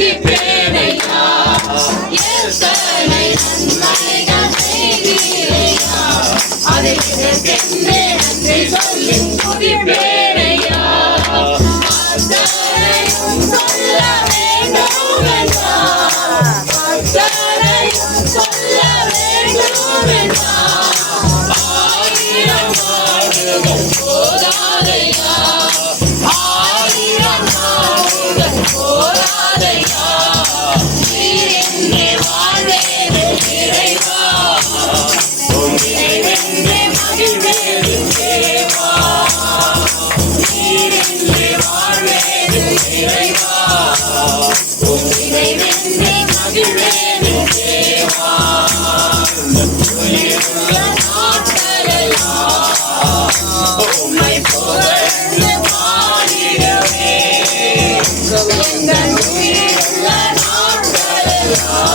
துதிப்பேனையா எத்தனை நன்மைகள் செய்தீரையா அதை இதற்கென்றே நன்றி சொல்லி துதிப்பேனையா அத்தனையும் சொல்ல வேண்டுமென்றா அத்தனையும் சொல்ல வேண்டுமென்றா ஆயிரம் ஆண்டுகள் போதாதையா ஆயிரம் ஆண்டுகள் போதாதையா நீர் என்னை வாழ்வேது இறைவா நினைவென்றே மகிழ்வேது தேவா நீர் என்னை வாழ்வேது இறைவா நினைவென்றே மகிழ்வேது தேவா உயிருள்ள நாட்களெல்லாம் உம்மை புகழ்ந்து பாடிடுவே எங்கள் உயிருள்ள நாட்களெல்லாம்